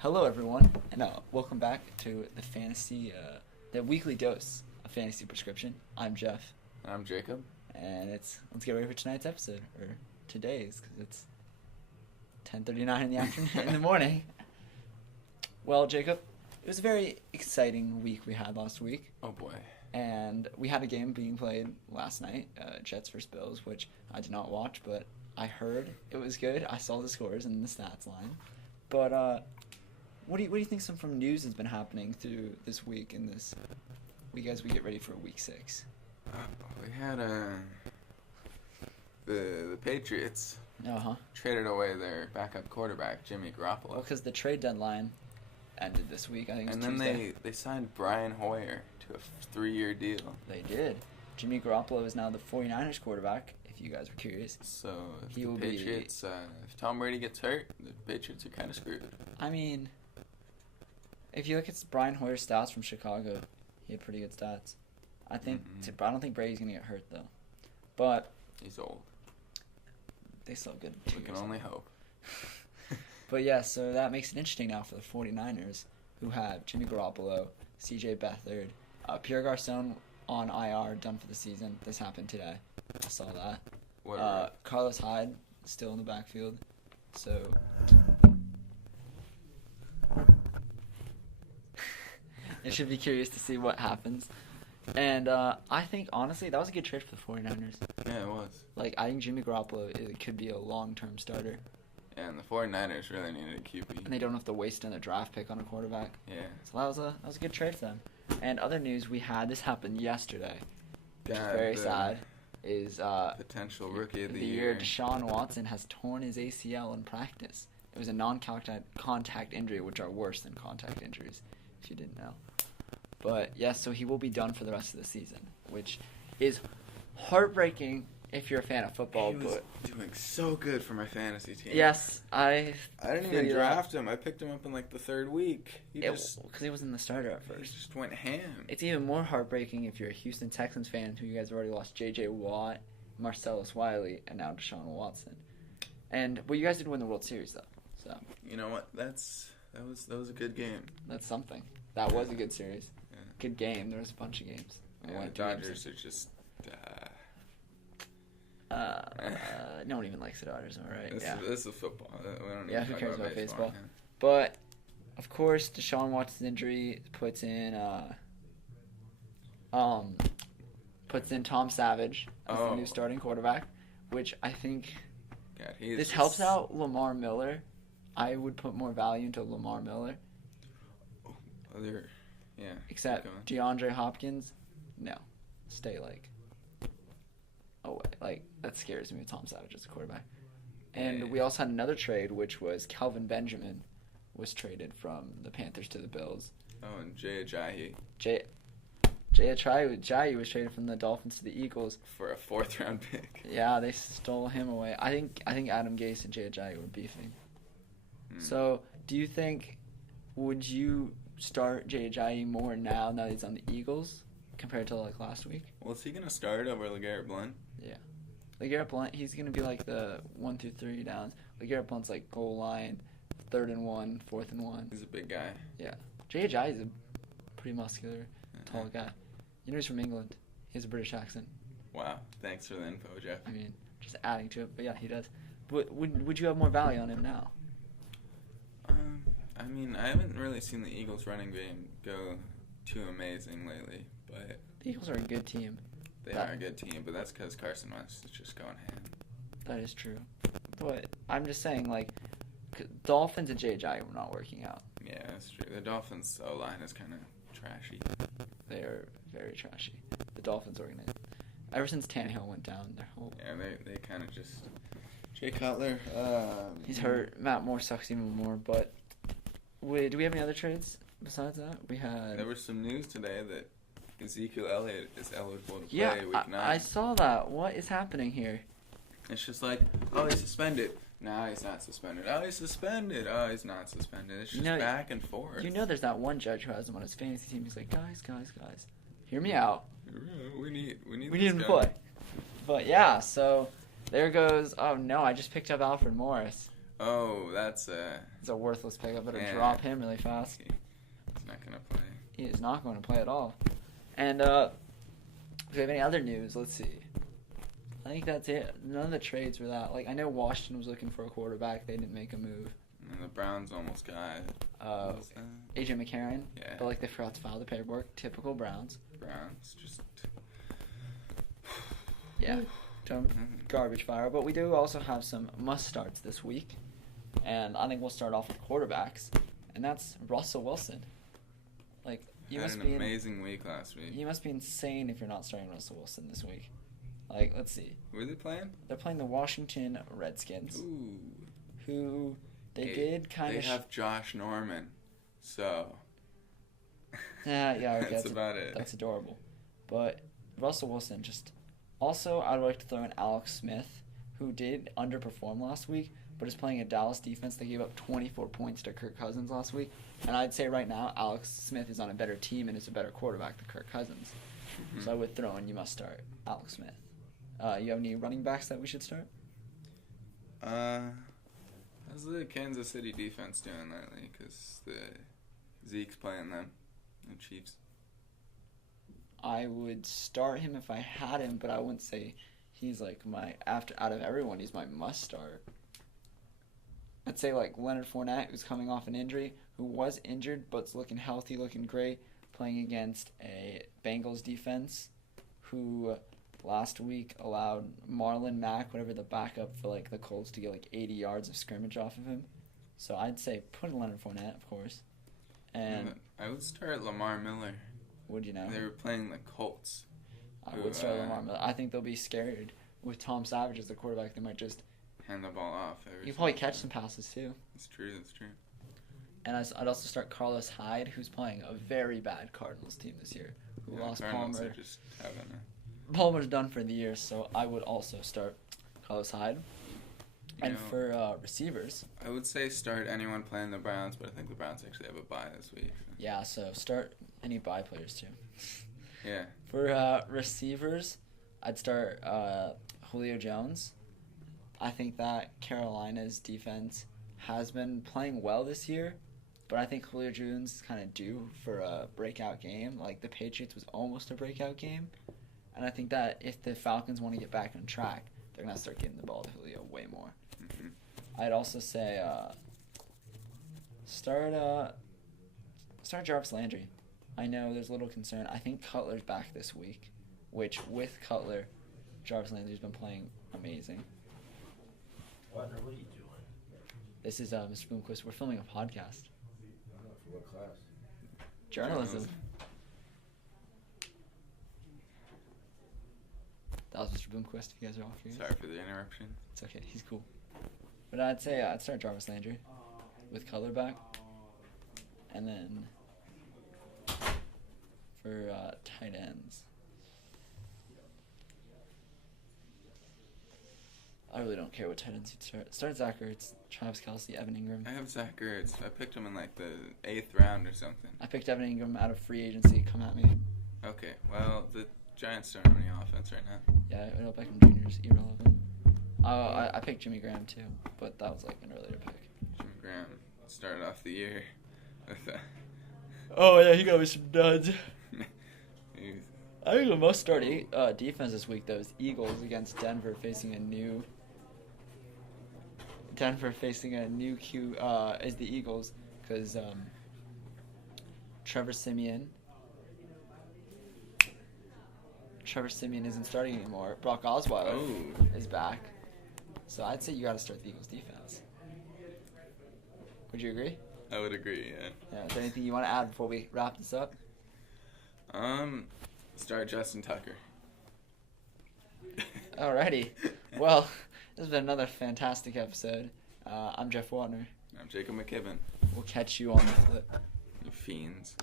Hello, everyone, and welcome back to the weekly dose of fantasy prescription. I'm Jeff, I'm Jacob, and let's get ready for tonight's episode, or today's, because it's 10:39 in the afternoon, in the morning. Well, Jacob, it was a very exciting week we had last week. Oh boy! And we had a game being played last night, Jets vs. Bills, which I did not watch, but I heard it was good. I saw the scores and the stats line, but What do you think some from news has been happening through this week and this week as we get ready for week 6? We had the Patriots traded away their backup quarterback Jimmy Garoppolo. Well, because the trade deadline ended this week, I think. And then Tuesday. they signed Brian Hoyer to a 3-year deal. They did. Jimmy Garoppolo is now the 49ers quarterback, if you guys were curious. So if the Patriots, if Tom Brady gets hurt, the Patriots are kind of screwed. I mean, if you look at Brian Hoyer's stats from Chicago, he had pretty good stats. I don't think Brady's gonna get hurt though. But he's old. They still have good. We can only hope. But yeah, so that makes it interesting now for the 49ers, who have Jimmy Garoppolo, C.J. Beathard, Pierre Garçon on IR, done for the season. This happened today. I saw that. Carlos Hyde still in the backfield. So. I should be curious to see what happens. And I think, honestly, that was a good trade for the 49ers. Yeah, it was. I think Jimmy Garoppolo could be a long-term starter. Yeah, and the 49ers really needed a QB. And they don't have to waste another draft pick on a quarterback. Yeah. So that was a good trade for them. And other news we had, this happened yesterday, which is very sad, is potential rookie of the year. Deshaun Watson has torn his ACL in practice. It was a non-contact injury, which are worse than contact injuries, if you didn't know. But, yes, so he will be done for the rest of the season, which is heartbreaking if you're a fan of football. He was doing so good for my fantasy team. Yes, I didn't even draft him. I picked him up in, the third week. Because he wasn't the starter at first. He just went ham. It's even more heartbreaking if you're a Houston Texans fan who you guys have already lost J.J. Watt, Marcellus Wiley, and now Deshaun Watson. And, you guys did win the World Series, though. So you know what? That was a good game. That's something. That was a good series. Yeah. Good game. There was a bunch of games. Yeah, the Dodgers are just. No one even likes the Dodgers. All right. This is football. We don't who cares about baseball? Yeah. But of course, Deshaun Watson's injury puts in Tom Savage as the new starting quarterback, which I think this helps out Lamar Miller. I would put more value into Lamar Miller. Yeah. Except DeAndre Hopkins, no. Stay away. That scares me with Tom Savage as a quarterback. And we also had another trade, which was Calvin Benjamin was traded from the Panthers to the Bills. Oh, and Jay Ajayi. Jay Ajayi was traded from the Dolphins to the Eagles for a 4th-round pick. Yeah, they stole him away. I think Adam Gase and Jay Ajayi were beefing. So, do you think, would you start Jay Ajayi more now that he's on the Eagles compared to last week? Well, is he going to start over LeGarrette Blount? Yeah. LeGarrette Blount, he's going to be the 1 through 3 downs. LeGarrette Blount's goal line, 3rd and 1, 4th and 1. He's a big guy. Yeah. Jay Ajayi's a pretty muscular, tall guy. You know he's from England. He has a British accent. Wow. Thanks for the info, Jeff. I mean, just adding to it, but yeah, he does. But would you have more value on him now? I mean, I haven't really seen the Eagles running game go too amazing lately, but the Eagles are a good team. They are a good team, but that's because Carson Wentz is just going ham. That is true. But I'm just saying, Dolphins and Jay Ajayi were not working out. Yeah, that's true. The Dolphins' O-line is kind of trashy. They are very trashy. The Dolphins organization. Ever since Tannehill went down, their whole... Yeah, they kind of just... Jay Cutler... he's hurt. Matt Moore sucks even more, but... do we have any other trades besides that? There was some news today that Ezekiel Elliott is eligible to play week 9. I saw that. What is happening here? It's just he's suspended. No, he's not suspended. Oh, he's suspended. Oh, he's not suspended. It's just back and forth. There's that one judge who has him on his fantasy team. He's like, guys, hear me out. We need him to play. But yeah, so there goes. Oh no, I just picked up Alfred Morris. Oh, that's It's a worthless pick. I better drop him really fast. He's not going to play. He is not going to play at all. And if we have any other news, let's see. I think that's it. None of the trades were that. Like, I know Washington was looking for a quarterback. They didn't make a move. And the Browns almost got AJ McCarron. Yeah. But, like, they forgot to file the paperwork. Typical Browns. Browns just... Yeah. Garbage fire. But we do also have some must-starts this week. And I think we'll start off with quarterbacks. And that's Russell Wilson. Like, you had must an be amazing week last week. You must be insane if you're not starting Russell Wilson this week. Like, let's see. Who are they playing? They're playing the Washington Redskins. Ooh. Who they did kind of... They have Josh Norman, so... Yeah, that's about it. That's adorable. But Russell Wilson just... Also, I'd like to throw in Alex Smith, who did underperform last week, but is playing a Dallas defense that gave up 24 points to Kirk Cousins last week. And I'd say right now, Alex Smith is on a better team and is a better quarterback than Kirk Cousins. Mm-hmm. So I would throw in, you must start Alex Smith. You have any running backs that we should start? How's the Kansas City defense doing lately? Because Zeke's playing them, the Chiefs. I would start him if I had him, but I wouldn't say he's like out of everyone, he's my must start. I'd say like Leonard Fournette, who's coming off an injury, who was injured but's looking healthy, looking great, playing against a Bengals defense who last week allowed Marlon Mack, whatever the backup for like the Colts, to get like 80 yards of scrimmage off of him. So I'd say put in Leonard Fournette, of course. And I would start Lamar Miller. Would you know? They were playing the Colts. I would start Lamar Miller. I think they'll be scared with Tom Savage as the quarterback. They might just hand the ball off. You probably catch some passes too. That's true. And I'd also start Carlos Hyde, who's playing a very bad Cardinals team this year. Who lost Palmer. Palmer's done for the year, so I would also start Carlos Hyde. For receivers, I would say start anyone playing the Browns, but I think the Browns actually have a bye this week. Yeah, so start any bye players too. Yeah. For receivers, I'd start Julio Jones. I think that Carolina's defense has been playing well this year, but I think Julio Jones is kind of due for a breakout game. Like the Patriots was almost a breakout game. And I think that if the Falcons want to get back on track, they're going to start getting the ball to Julio way more. Mm-hmm. I'd also say start Jarvis Landry. I know there's a little concern. I think Cutler's back this week, which with Cutler, Jarvis Landry's been playing amazing. Wattner, what are you doing? This is Mr. Bloomquist. We're filming a podcast. For what class? Journalism. That was Mr. Bloomquist, if you guys are all curious. Sorry for the interruption. It's okay, he's cool. But I'd say I'd start Jarvis Landry with Cutler back. And then for tight ends, I really don't care what tight ends you'd start. Start Zach Ertz, Travis Kelce, Evan Ingram. I have Zach Ertz. I picked him in like the 8th round or something. I picked Evan Ingram out of free agency. Come at me. Okay, well, the Giants don't have any offense right now. Yeah, Odell Beckham Jr. is irrelevant. I picked Jimmy Graham too, but that was like an earlier pick. Jimmy Graham started off the year with Oh yeah, he got me some duds. I think the most starting defense this week though is Eagles against Denver facing a new Q is the Eagles because Trevor Siemian isn't starting anymore. Brock Osweiler is back. So I'd say you got to start the Eagles defense. Would you agree? I would agree, yeah. Yeah. Is there anything you want to add before we wrap this up? Start Justin Tucker. Alrighty. Well, this has been another fantastic episode. I'm Jeff Wattner. I'm Jacob McKibben. We'll catch you on the flip. You fiends.